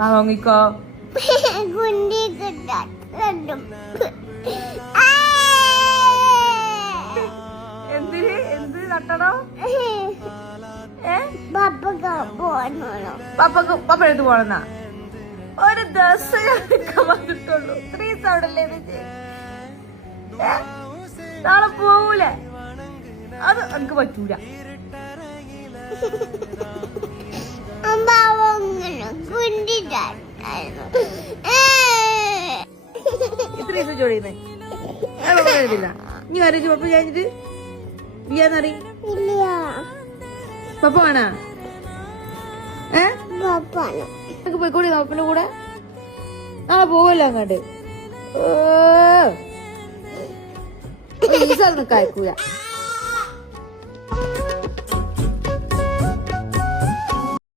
വാങ്ങിക്കോ. എന്തിന് എന്ത് തട്ടണോ? പപ്പഴത്ത് പോണെന്നാ ഒരു ദിവസം ഞാൻ വന്നിട്ടുള്ളൂ. 3 ദിവസം അവിടെ അല്ലേ? നാളെ പോവൂലേ? അത് എനിക്ക് പറ്റൂല. ഇത്ര ദിവസം ചോദിക്കുന്നേ ഇനി വരച്ചു പപ്പ കഴിഞ്ഞിട്ട് ഇല്ലാന്നറി പപ്പ വേണാ? പോയിക്കോടി പപ്പന്റെ കൂടെ. നാളെ പോവല്ലോ അങ്ങോട്ട്. ഈ സ്ഥലം നിൽക്കായ്ക്കൂല.